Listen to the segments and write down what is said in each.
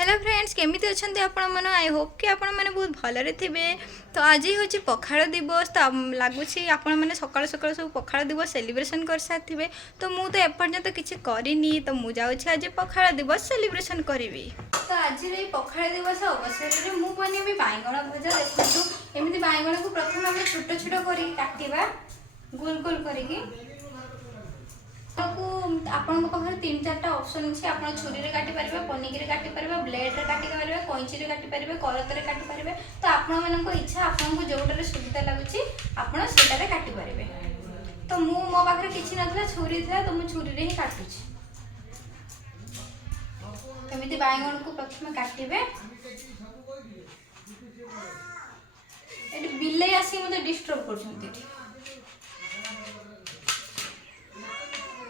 Hello friends केमी अच्छा आपण आई होप कि आपण मैंने बहुत भलरे थे। तो आज हूँ पखाड़ दिवस तो लगुच आपण मैंने सकाल सकाल सब पखाड़ दिवस सेलिब्रेशन कर सारे। तो मुझे तो एपर्यंत किसी करनी तो मुझे आज पखाड़ दिवस सेलिब्रेशन करी। तो आज पखाड़ दिवस अवसर में मुझे बैगण भजा देखो एमती बैगण को प्रथम आम छोट छोट कर काटा गोल गोल करके आपण पाखे तीन चार्टा ऑप्शन अच्छे आप छुरी में काटी पारे पनिकी काटी पारे ब्लेड रे काटी पारे कैंची काटी पारे करत काटी पारे। तो आपण मान इच्छा आपको जोटार सुविधा लगुच आपड़ से काटी पारे। तो मो पाखे किसी ना छुरी था तो मुझे छुरी ही काटुची। एमती बैगण को प्रथम काटे बिले आसिक मत डिस्टर्ब कर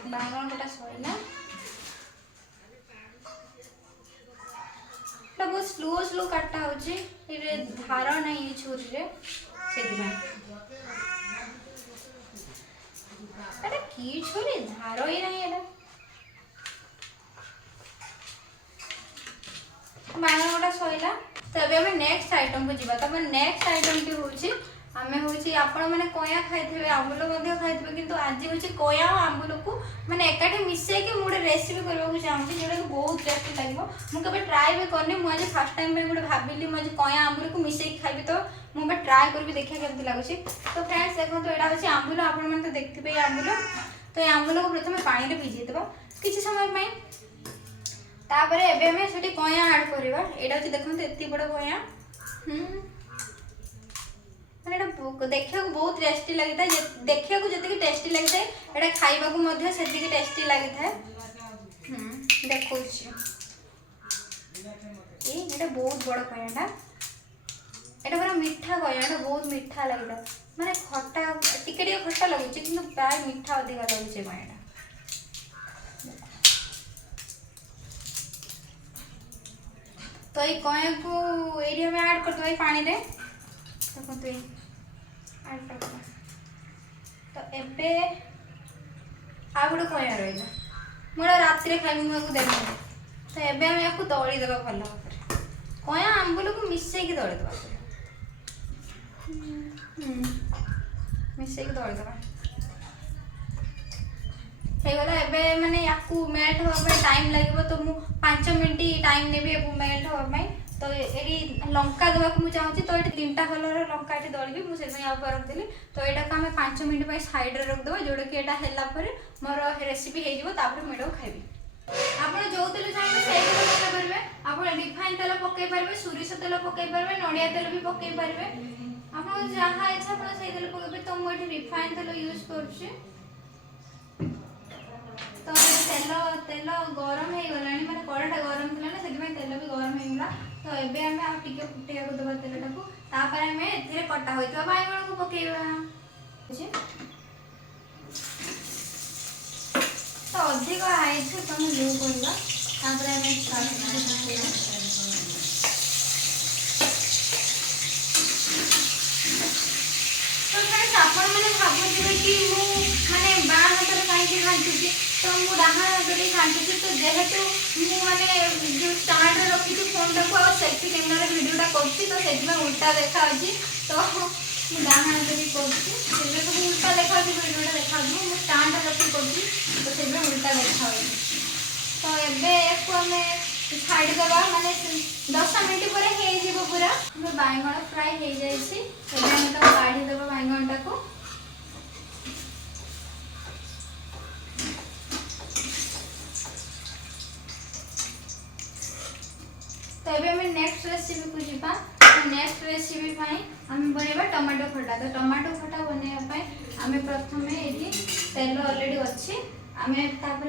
बैगण गोटा सैला बहुत स्लो स्लो काटा होची धार नहीं छुरी रे अरे की छुरी धार ही नहीं है बैगण गोटा सैला। तो अभी नेक्स्ट आइटम को जीवा। तो नेक्स्ट आइटम टी होची आमे होची आपण माने कोया खाइथिबे आंबुल मध्ये खाइथिबे किंतु आज होची कोया और आंबुल को माने एकाठी मिसे के मोडे रेसिपी करबा को चाहूची जेडा बहुत टेस्टी लागबो। मु कबे ट्राई भी करनी मु आज फर्स्ट टाइम पे गुड भाबिली मु आज कोया आंबुल को मिसे के खाइबे। तो मु बे ट्राई करबी देखिया केमती लागुची। तो फ्रेंड्स देखो तो एडा होची आंबुल आपण माने तो देखथिबे आंबुल। तो ये आंबुल को प्रथम पानी रे भिजै देबा किछि समय पई तापरे एबे हमें सेठी कोया ऐड करबा। एडा होची देखो तो एत्ती बड़ कोया देखा बहुत टेस्टी लगी था। देखा जी टेस्टी लगी था यहाँ खावा से टेस्टी लगी था। देखो ये बहुत बड़ कयाटा यहाँ पूरा मीठा कया बहुत मीठा लगी था माने खट्टा टिके खट्टा लगुच कि प्राय मीठा अधिका लगुचे कयाटा। तो ये कया को ये हमें ऐड कर पानी रे देखो तो तो एबे आ गोटे कया रहा मोर रात खाई मुझे देख। तो एबे हम या दली देवा भल भाव कया आंबुल को मिसेक दली देवा मिसेक दली देवा गला। एबे माने या मेल्ट होगा टाइम लगे तो मु 5 मिनट टाइम नेबी मेल्ट होगा। तो ये लंका देवा मुझे चाहूँगी। तो ये 3टा कलर लंका ये दलबी मुझे रखी। तो यहाँ को आम 5 मिनट साइड रे रखिदेव जोटा कि यहाँ है मोर रेसिपी हो मुझे खाइबी। आप जो तेल चाहिए से तेल पकई पारे आप रिफाइन तेल पकई पारे सोरिष तेल पकई पारे नड़िया तेल भी पकई पारे आप जहाँ इच्छा आप तेल पकड़े। तो मुझे रिफाइन तेल यूज कर तो तेल तेल गरम हो गला मैंने कड़ाटा गरम थी ना से तेल भी गरम होगा। तो एबे हमें आप टिके फुटेया को देबा तेलटा को तापर हमें एथिरे कटा होइतबा बैगण को पकेइबा। तो अधिक हाई छे तो हम लो करबा तापर हमें स्टार्ट करबा। तो फ्रेंड्स आपण माने भाबुथिबे कि मु माने बा हाथ कहीं घांटुची तो मु डाहा हाथ घांटुची। तो जेहेतु मु माने जो स्टैंड रखी फोन टाक और सेल्फी कैमेरा वीडियोटा करछि तो से उल्टा देखा। तो मु डाहा हाथ भी करछि सब उल्टा देखा वीडियोटा देखा मु स्टैंड रखी करछि तो से उल्टा देखा। तो एबे एको हमें छाड़ देबा माने 10 मिनट पर हे जीवो पूरा हमें बैगण फ्राई हो जाइछि। एबे हम तो काढी देबा बैगणटा को। तो ये हमें नेक्स्ट रेसिपी को जीवा। नेक्स्ट रेसिपी आम बनवा टमाटो खटा। तो टमाटो खटा बनवाई आम प्रथम ये तेल ऑलरेडी अच्छी आम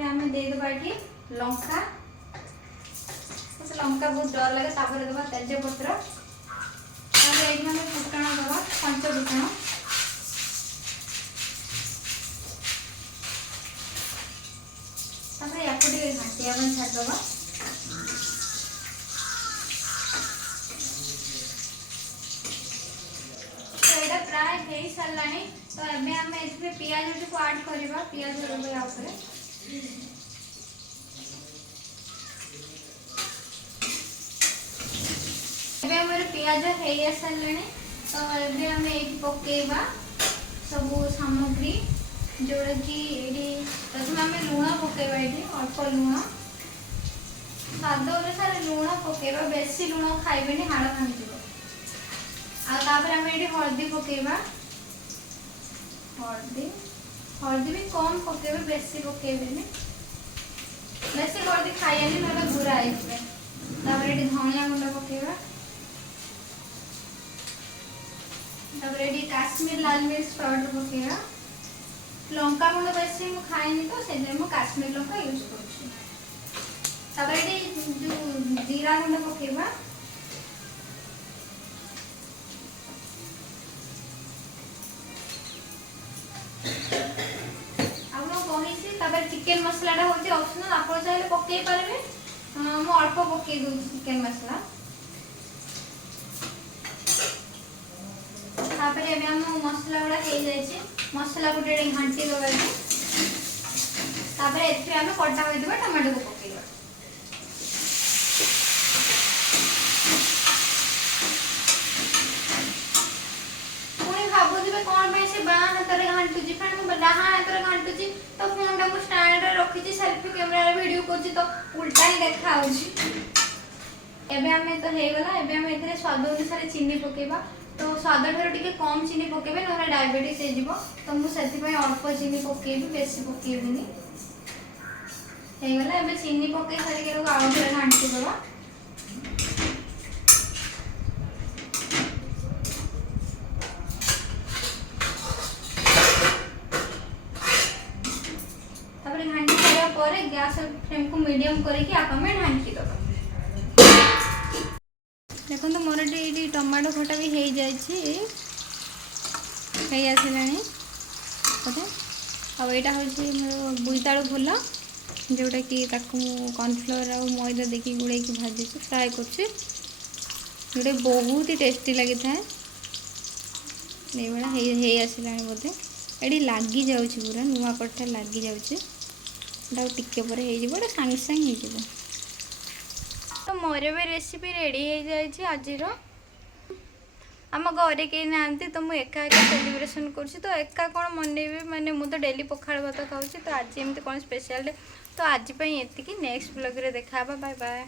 आम देदेबा ये लंका लंका बहुत डर लगे तापर देवा तेजपत्र आम फुटण देवा पंच फुटण या घाटिया छाड़देवा। प्राय हो सारा। तो एबे आम पियाज को ऐड करवा पियाज पियाज हेई आसलानी तो ये आम ये पकेबा सब सामग्री जोड़ा कि ये प्रथम आम लुण पकेबा ये अल्प लुण स्वाद अनुसार लुण पकेबा बेसी लुण खाइबेनी हाड़ भांगी आम ये हल्दी पकेबा हल्दी हल्दी भी कम पकेबे बेसी पकेबेनी बेसी हल्दी खाइनी ना गुरा ये धनिया गुंड पकेबा ये काश्मीर लाल मिर्च पाउडर पकेबा लंका गुंड बेसी मु खाइनी तो से काश्मीर लंका यूज कर जो जीरा गुंड पकेबा चिकेन मसला हूँ ऑप्शनल आप चाहिए पकई पारे मु अल्प पकई दूँ चिकेन मसला आम मसला गुड़ा हो जाए मसला गोटे घाटी दबा आम कटा होता टमाटो को पकईवा पुणी भावुवे कौन से बाँ हाथ में घाटुची फिर डाहा हाथ में घाटुची तो फोन टाइम स्टैंड रखी सेल्फी कैमेरा वीडियो कर तो उल्टा ही देखा एबे तो हेगला एबे आम ए स्वाद अनुसार चीनी पकेबा तो स्वाद ठार टे कम चीनी पकेबे ना डायबिटीज हो तो मुझे अल्प चीनी पकेबी बेसी पकेबी हेगला एबे चीनी पकई सारिक आउ थे घाटी दबा गैस फ्लेम को मीडियम करके आप ढांकी दबा देखो तो मोर ये टमाटो खटा भी हो जाए आसला बोधे आईटा हूँ मोर बोईतालु फुल जोटा कि कॉर्नफ्लोर आ मैदा देखिए गुड़े भाजी फ्राए कर बहुत ही टेस्टी लगी था ये आसला बोधे ये लगी जाऊँ पूरा नुआ कटा लगी जाऊँ टिके पर हो सागे सागे हो तो मोर भी रेसिपी रेडी हो जाए आज आम घरे कहीं ना तो मुझे एका एका सेलिब्रेशन करुँच तो एका कौन मनइबी माने मु तो डेली पखाड़ भात खाऊँ तो आज एमती कौन स्पेशल डे तो आज ये नेक्स्ट ब्लॉग रे देखा बाय बाय।